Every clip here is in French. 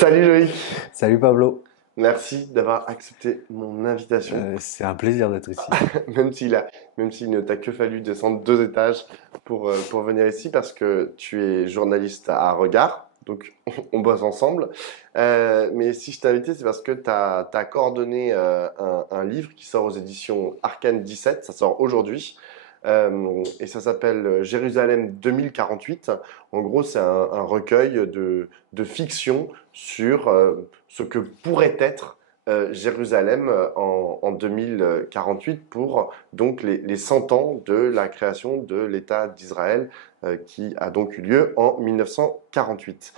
Salut Loïc, Salut Pablo. merci d'avoir accepté mon invitation, C'est un plaisir d'être ici. même s'il a, même s'il ne t'a que fallu descendre 2 étages pour venir ici parce que tu es journaliste à Regard, donc on bosse ensemble. Mais si je t'ai invité, c'est parce que tu as coordonné un livre qui sort aux éditions Arcane 17, ça sort aujourd'hui. Et ça s'appelle Jérusalem 2048. En gros, c'est un recueil de fiction sur ce que pourrait être Jérusalem en 2048 pour donc les 100 ans de la création de l'État d'Israël qui a donc eu lieu en 1948.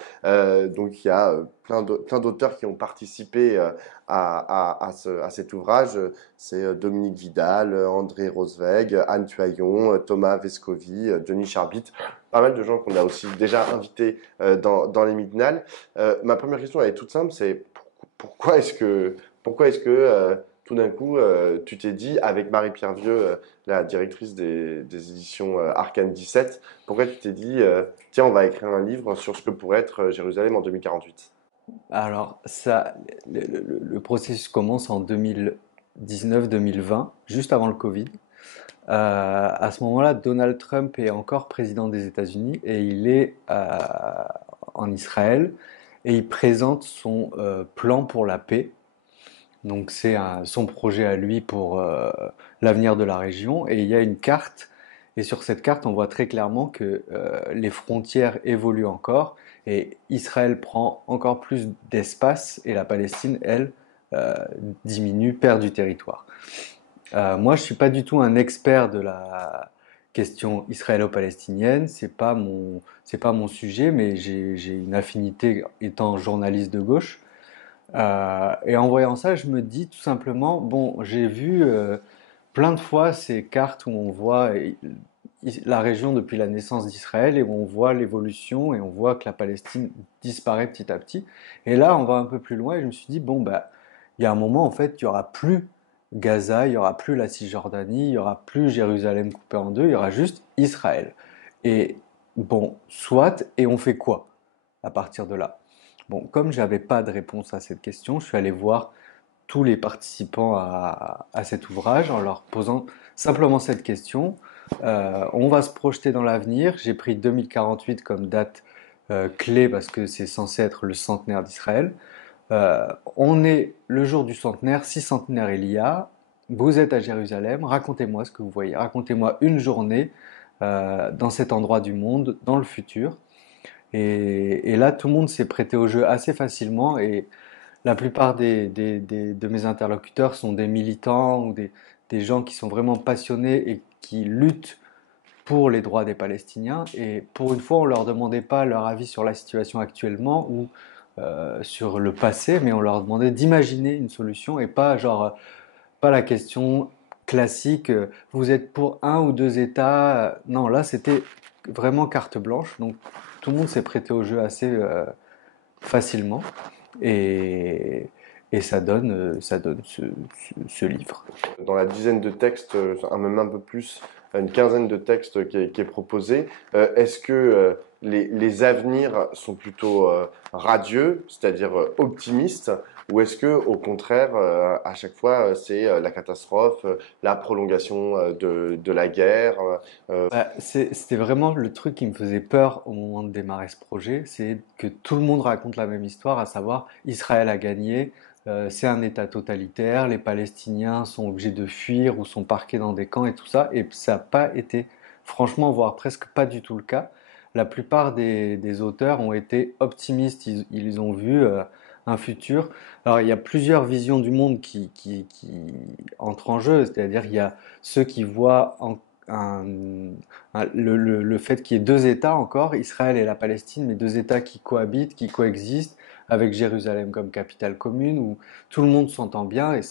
Donc il y a plein d'auteurs qui ont participé à cet ouvrage. C'est Dominique Vidal, André Rosweg, Anne Tuaillon, Thomas Vescovi, Denis Charbit, pas mal de gens qu'on a aussi déjà invités dans les Midnal. Ma première question, elle est toute simple, c'est pourquoi est-ce que, pourquoi est-ce que tout d'un coup, tu t'es dit, avec Marie-Pierre Vieux, la directrice des éditions Arcane 17, pourquoi tu t'es dit, tiens, on va écrire un livre sur ce que pourrait être Jérusalem en 2048? Alors, le processus commence en 2019-2020, juste avant le Covid. À ce moment-là, Donald Trump est encore président des États-Unis et il est en Israël et il présente son plan pour la paix. Donc, c'est son projet à lui pour l'avenir de la région. Et il y a une carte. Et sur cette carte, on voit très clairement que les frontières évoluent encore et Israël prend encore plus d'espace et la Palestine, elle, euh, diminue, perd du territoire. Moi, je suis pas du tout un expert de la question israélo-palestinienne. C'est pas mon sujet, mais j'ai une affinité étant journaliste de gauche. Et en voyant ça, je me dis tout simplement, bon, j'ai vu plein de fois ces cartes où on voit la région depuis la naissance d'Israël et où on voit l'évolution et on voit que la Palestine disparaît petit à petit. Et là, on va un peu plus loin et je me suis dit, bon, bah, il y a un moment, en fait, il y aura plus Gaza, il y aura plus la Cisjordanie, il y aura plus Jérusalem coupée en deux, il y aura juste Israël. Et bon, soit, et on fait quoi à partir de là? Bon, comme j'avais pas de réponse à cette question, je suis allé voir tous les participants à cet ouvrage en leur posant simplement cette question. On va se projeter dans l'avenir. J'ai pris 2048 comme date clé parce que c'est censé être le centenaire d'Israël. On est le jour du centenaire, 6 centenaires il y a. Vous êtes à Jérusalem, racontez-moi ce que vous voyez. Racontez-moi une journée dans cet endroit du monde, dans le futur. Et là, tout le monde s'est prêté au jeu assez facilement et la plupart de mes interlocuteurs sont des militants ou des gens qui sont vraiment passionnés et qui luttent pour les droits des Palestiniens. Et pour une fois, on leur demandait pas leur avis sur la situation actuellement ou sur le passé, mais on leur demandait d'imaginer une solution et pas genre pas la question classique. Vous êtes pour un ou deux États. Non, là c'était vraiment carte blanche. Donc tout le monde s'est prêté au jeu assez facilement et, et ça donne ce livre. Dans la dizaine de textes, même un peu plus, une quinzaine de textes qui est proposé, est-ce que les avenirs sont plutôt radieux, c'est-à-dire optimistes, ou est-ce que au contraire, à chaque fois, c'est la catastrophe, la prolongation de la guerre C'était vraiment le truc qui me faisait peur au moment de démarrer ce projet, c'est que tout le monde raconte la même histoire, à savoir Israël a gagné, c'est un État totalitaire, les Palestiniens sont obligés de fuir ou sont parqués dans des camps et tout ça, et ça n'a pas été, franchement, voire presque pas du tout le cas. La plupart des auteurs ont été optimistes, ils ont vu un futur. Alors il y a plusieurs visions du monde qui entrent en jeu, c'est-à-dire il y a ceux qui voient le fait qu'il y ait deux États encore, Israël et la Palestine, mais deux États qui cohabitent, qui coexistent, avec Jérusalem comme capitale commune, où tout le monde s'entend bien et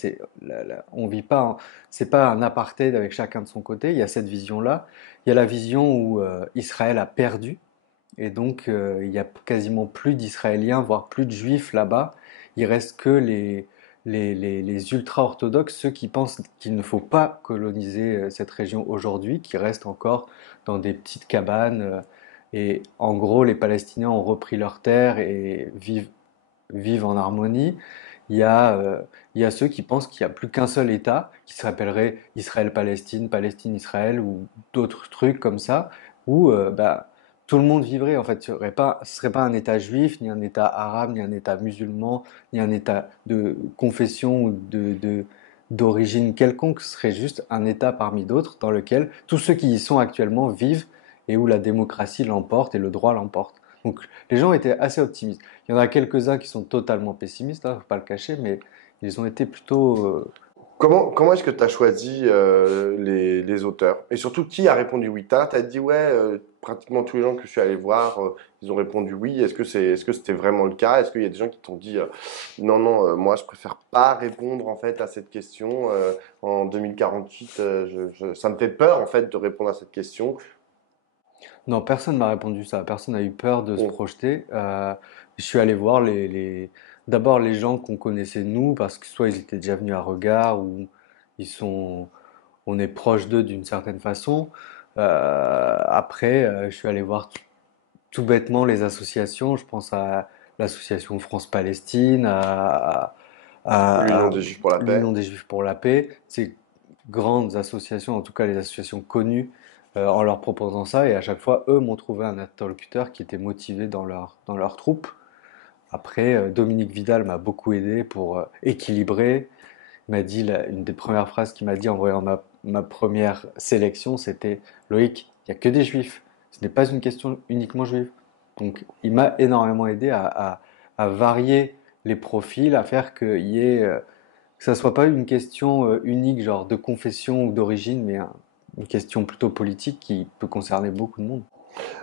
on vit pas, c'est pas un apartheid avec chacun de son côté. Il y a cette vision-là. Il y a la vision où Israël a perdu et donc il y a quasiment plus d'Israéliens, voire plus de Juifs là-bas. Il reste que les ultra-orthodoxes, ceux qui pensent qu'il ne faut pas coloniser cette région aujourd'hui, qui restent encore dans des petites cabanes. Et en gros, les Palestiniens ont repris leurs terres et vivent vivent en harmonie. Il y a, euh, il y a ceux qui pensent qu'il n'y a plus qu'un seul État, qui s'appellerait Israël-Palestine, Palestine-Israël ou d'autres trucs comme ça, où tout le monde vivrait. En fait, ce serait pas un État juif, ni un État arabe, ni un État musulman, ni un État de confession ou d'origine quelconque. Ce serait juste un État parmi d'autres dans lequel tous ceux qui y sont actuellement vivent et où la démocratie l'emporte et le droit l'emporte. Donc les gens étaient assez optimistes. Il y en a quelques-uns qui sont totalement pessimistes, hein, faut pas le cacher, mais ils ont été plutôt. Comment est-ce que tu as choisi les auteurs? Et surtout, qui a répondu oui? T'as dit ouais, pratiquement tous les gens que je suis allé voir, ils ont répondu oui. Est-ce que c'était vraiment le cas? Est-ce qu'il y a des gens qui t'ont dit non, non, moi je préfère pas répondre en fait à cette question en 2048, ça me fait peur en fait de répondre à cette question. Non, personne m'a répondu ça. Personne n'a eu peur de se Bon. projeter. Je suis allé voir d'abord les gens qu'on connaissait nous, parce que soit ils étaient déjà venus à Regard, ou ils sont, on est proche d'eux d'une certaine façon. Après, je suis allé voir tout bêtement les associations. Je pense à l'association France-Palestine, L'Union à des Juifs pour la l'Union paix. des Juifs pour la paix. Ces grandes associations, en tout cas les associations connues, en leur proposant ça. Et à chaque fois, eux m'ont trouvé un interlocuteur qui était motivé dans leur troupe. Après, Dominique Vidal m'a beaucoup aidé pour équilibrer. Il m'a dit, une des premières phrases qu'il m'a dit en voyant ma première sélection, c'était: Loïc, il n'y a que des juifs. Ce n'est pas une question uniquement juive. Donc, il m'a énormément aidé à varier les profils, à faire que ça soit pas une question unique, genre de confession ou d'origine, mais une question plutôt politique qui peut concerner beaucoup de monde.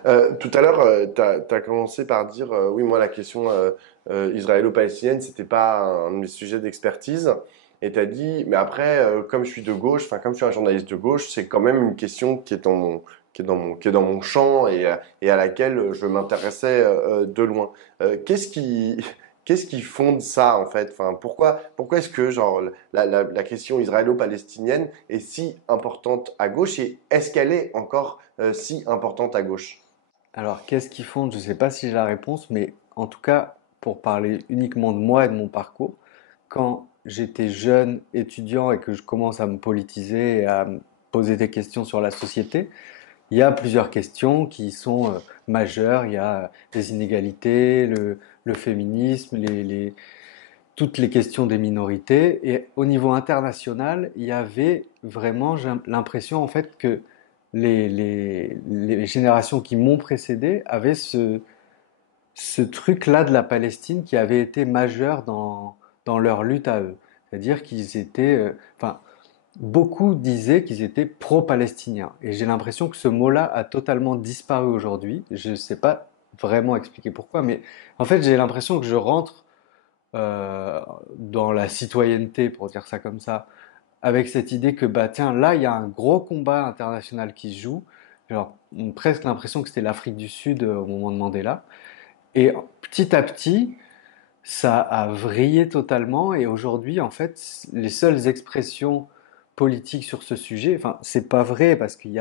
Tout à l'heure, tu as commencé par dire oui, moi, la question israélo-palestinienne, c'était pas un de mes sujets d'expertise. Et tu as dit, mais après, comme je suis de gauche, enfin, comme je suis un journaliste de gauche, c'est quand même une question qui est qui est dans mon champ et à laquelle je m'intéressais de loin. Qu'est-ce qui, qu'est-ce qui fonde ça, en fait? Enfin, pourquoi est-ce que, genre, la question israélo-palestinienne est si importante à gauche et est-ce qu'elle est encore si importante à gauche? Alors, qu'est-ce qu'ils font? Je ne sais pas si j'ai la réponse, mais en tout cas, pour parler uniquement de moi et de mon parcours, quand j'étais jeune étudiant et que je commence à me politiser et à me poser des questions sur la société, il y a plusieurs questions qui sont majeures. Il y a les inégalités, le féminisme, toutes les questions des minorités. Et au niveau international, il y avait vraiment, j'ai l'impression en fait que les générations qui m'ont précédé avaient ce truc-là de la Palestine qui avait été majeur dans leur lutte à eux. C'est-à-dire qu'ils étaient, enfin, beaucoup disaient qu'ils étaient pro-palestiniens. Et j'ai l'impression que ce mot-là a totalement disparu aujourd'hui. Je ne sais pas vraiment expliquer pourquoi, mais en fait, j'ai l'impression que je rentre euh, dans la citoyenneté, pour dire ça comme ça, avec cette idée que, bah tiens, là, il y a un gros combat international qui se joue. Genre, on a presque l'impression que c'était l'Afrique du Sud au moment de Mandela. Et petit à petit, ça a vrillé totalement. Et aujourd'hui, en fait, les seules expressions politiques sur ce sujet, enfin, c'est pas vrai parce il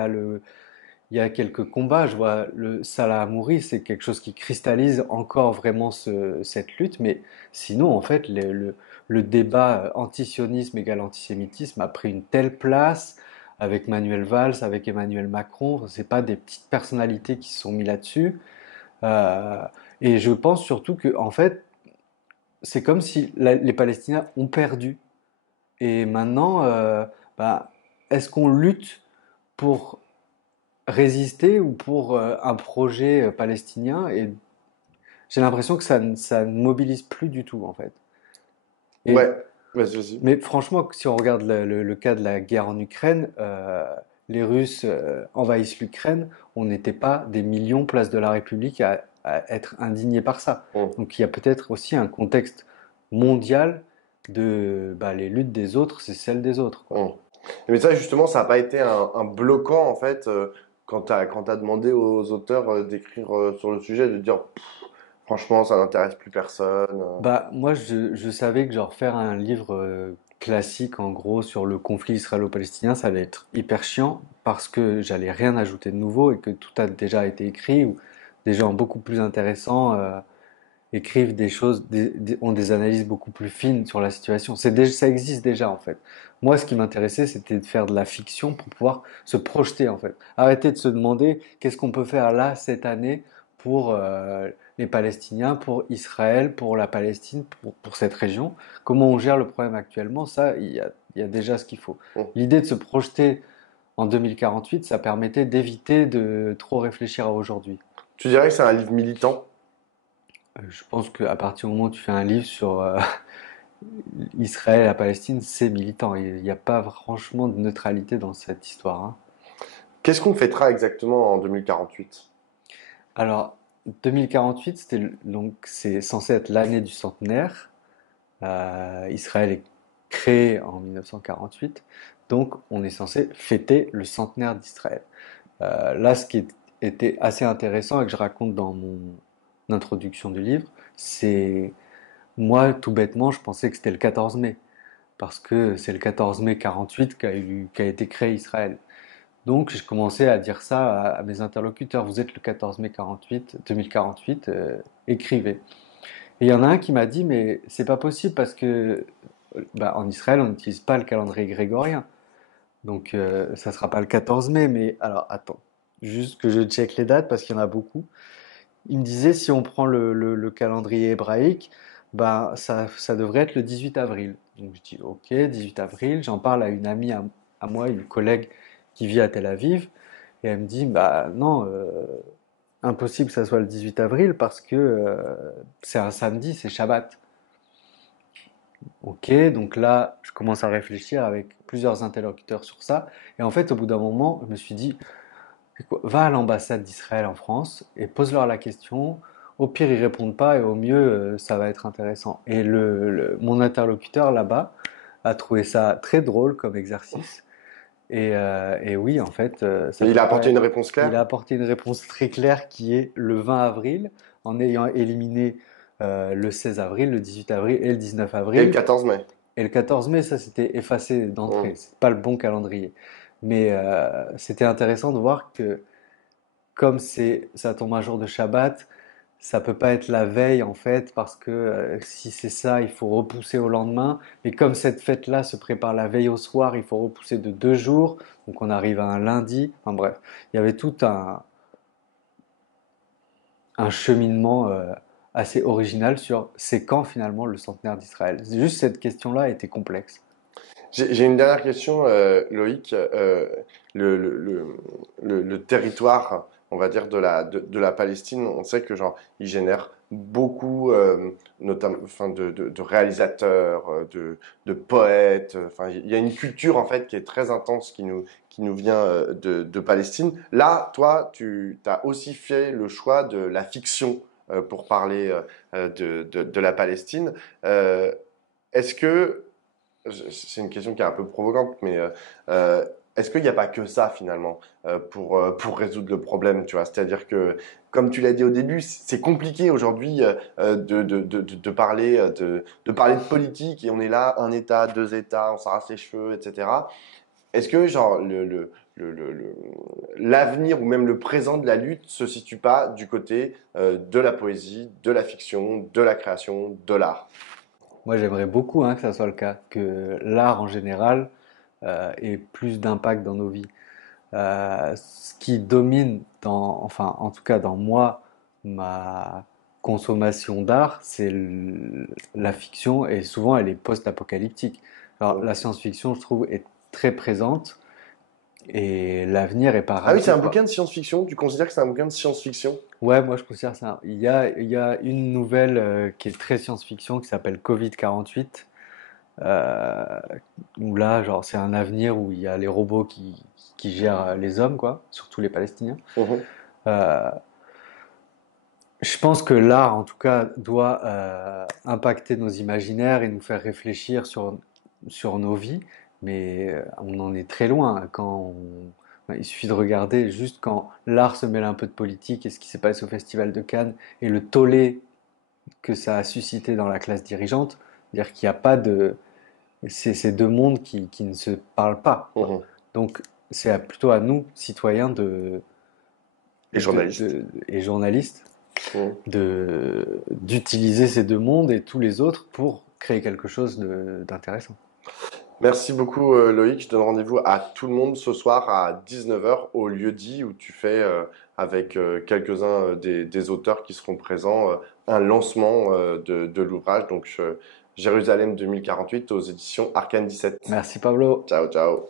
y a quelques combats. Je vois le Salah Hamouri, c'est quelque chose qui cristallise encore vraiment cette lutte. Mais sinon, en fait, le débat antisionisme égale antisémitisme a pris une telle place avec Manuel Valls, avec Emmanuel Macron. C'est pas des petites personnalités qui se sont mis là-dessus. Euh, et je pense surtout que, en fait, c'est comme si les Palestiniens ont perdu. Et maintenant, bah, est-ce qu'on lutte pour résister ou pour un projet palestinien? Et j'ai l'impression que ça ne mobilise plus du tout, en fait. Et, Ouais, vas-y, vas-y. mais franchement, si on regarde le cas de la guerre en Ukraine, les Russes envahissent l'Ukraine, on n'était pas des millions place de la République à être indignés par ça. Hum, Donc il y a peut-être aussi un contexte mondial de bah, les luttes des autres, c'est celles des autres, quoi. hum. Mais ça, justement, ça n'a pas été un bloquant, en fait, quand t'as demandé aux auteurs d'écrire sur le sujet, de dire, franchement, ça n'intéresse plus personne. Bah, moi, je savais que genre faire un livre classique en gros sur le conflit israélo-palestinien, ça allait être hyper chiant parce que j'allais rien ajouter de nouveau et que tout a déjà été écrit ou des gens beaucoup plus intéressants. écrivent des choses, ont des analyses beaucoup plus fines sur la situation. Ça existe déjà en fait. Moi, ce qui m'intéressait, c'était de faire de la fiction pour pouvoir se projeter en fait. Arrêter de se demander qu'est-ce qu'on peut faire là cette année pour les Palestiniens, pour Israël, pour la Palestine, pour cette région. Comment on gère le problème actuellement, ça, il y a déjà ce qu'il faut. Mm. L'idée de se projeter en 2048, ça permettait d'éviter de trop réfléchir à aujourd'hui. Tu dirais que c'est un livre militant? Je pense qu'à partir du moment où tu fais un livre sur Israël et la Palestine, c'est militant. Il n'y a pas franchement de neutralité dans cette histoire, hein. Qu'est-ce qu'on fêtera exactement en 2048? Alors, 2048, donc c'est censé être l'année du centenaire. Israël est créé en 1948, donc on est censé fêter le centenaire d'Israël. Là, était assez intéressant et que je raconte dans mon introduction du livre, c'est moi, tout bêtement, je pensais que c'était le 14 mai, parce que c'est le 14 mai 48 qu'a été créé Israël. Donc, j'ai commencé à dire ça à mes interlocuteurs. Vous êtes le 14 mai 2048, écrivez. Et il y en a un qui m'a dit, mais c'est pas possible parce que bah, en Israël, on n'utilise pas le calendrier grégorien. Donc, ça sera pas le 14 mai, mais alors attends, juste que je check les dates parce qu'il y en a beaucoup. Il me disait, si on prend le calendrier hébraïque, bah, ça devrait être le 18 avril. Donc je dis, ok, 18 avril, j'en parle à une amie à moi, une collègue qui vit à Tel Aviv, et elle me dit, bah non, impossible que ça soit le 18 avril parce que c'est un samedi, c'est Shabbat. Ok, donc là, je commence à réfléchir avec plusieurs interlocuteurs sur ça, et en fait, au bout d'un moment, je me suis dit, va à l'ambassade d'Israël en France et pose-leur la question. Au pire, ils répondent pas et au mieux, ça va être intéressant. Et mon interlocuteur là-bas a trouvé ça très drôle comme exercice. Et oui, en fait, ça Mais il peut a pas apporté être- une réponse il a claire? apporté une réponse très claire qui est le 20 avril, en ayant éliminé le 16 avril, le 18 avril et le 19 Et le avril. 14 mai? Et le 14 mai, ça c'était effacé d'entrée. Mm. C'est pas le bon calendrier. Mais c'était intéressant de voir que comme ça tombe un jour de Shabbat, ça peut pas être la veille en fait, parce que si c'est ça, il faut repousser au lendemain. Mais comme cette fête-là se prépare la veille au soir, il faut repousser de 2 jours. Donc on arrive à un lundi. Enfin bref, il y avait tout un cheminement assez original sur c'est quand finalement le centenaire d'Israël. Juste cette question-là était complexe. J'ai une dernière question, Loïc. Le territoire, on va dire, de la Palestine, on sait que genre, il génère beaucoup, notamment, enfin, de réalisateurs, de poètes. Enfin, il y a une culture en fait qui est très intense qui nous vient de Palestine. Là, toi, tu as aussi fait le choix de la fiction pour parler de la Palestine. Euh, Est-ce que c'est une question qui est un peu provocante, mais euh, est-ce qu'il n'y a pas que ça finalement pour résoudre le problème, tu vois? C'est-à-dire que, comme tu l'as dit au début, c'est compliqué aujourd'hui de parler de politique et on est là, un État, deux États, on s'arrache les cheveux, etc. Est-ce que genre l'avenir ou même le présent de la lutte se situe pas du côté de la poésie, de la fiction, de la création, de l'art? Moi, j'aimerais beaucoup hein, que ça soit le cas, que l'art en général ait plus d'impact dans nos vies. Ce qui domine enfin, en tout cas dans moi, ma consommation d'art, c'est la fiction et souvent elle est post-apocalyptique. Alors la science-fiction, je trouve, est très présente et l'avenir est Ah oui, c'est un pas. bouquin de science-fiction. Tu considères que c'est un bouquin de science-fiction? Ouais, moi je considère ça. Il y a une nouvelle qui est très science-fiction qui s'appelle Covid-48, euh, où là, genre, c'est un avenir où il y a les robots qui gèrent les hommes, quoi, surtout les Palestiniens. Mhm. Euh, je pense que l'art, en tout cas, doit impacter nos imaginaires et nous faire réfléchir sur nos vies, mais on en est très loin. Il suffit de regarder juste quand l'art se mêle un peu de politique et ce qui s'est passé au Festival de Cannes et le tollé que ça a suscité dans la classe dirigeante, c'est-à-dire qu'il n'y a pas de, c'est ces deux mondes qui ne se parlent pas, quoi. Mhm. Donc c'est plutôt à nous, citoyens Les journalistes. et journalistes, Mm. d'utiliser ces deux mondes et tous les autres pour créer quelque chose d'intéressant. Merci beaucoup Loïc. Je donne rendez-vous à tout le monde ce soir à 19h au lieu-dit où tu fais avec quelques-uns des auteurs qui seront présents un lancement de l'ouvrage, donc Jérusalem 2048 aux éditions Arcane 17. Merci Pablo. Ciao, ciao.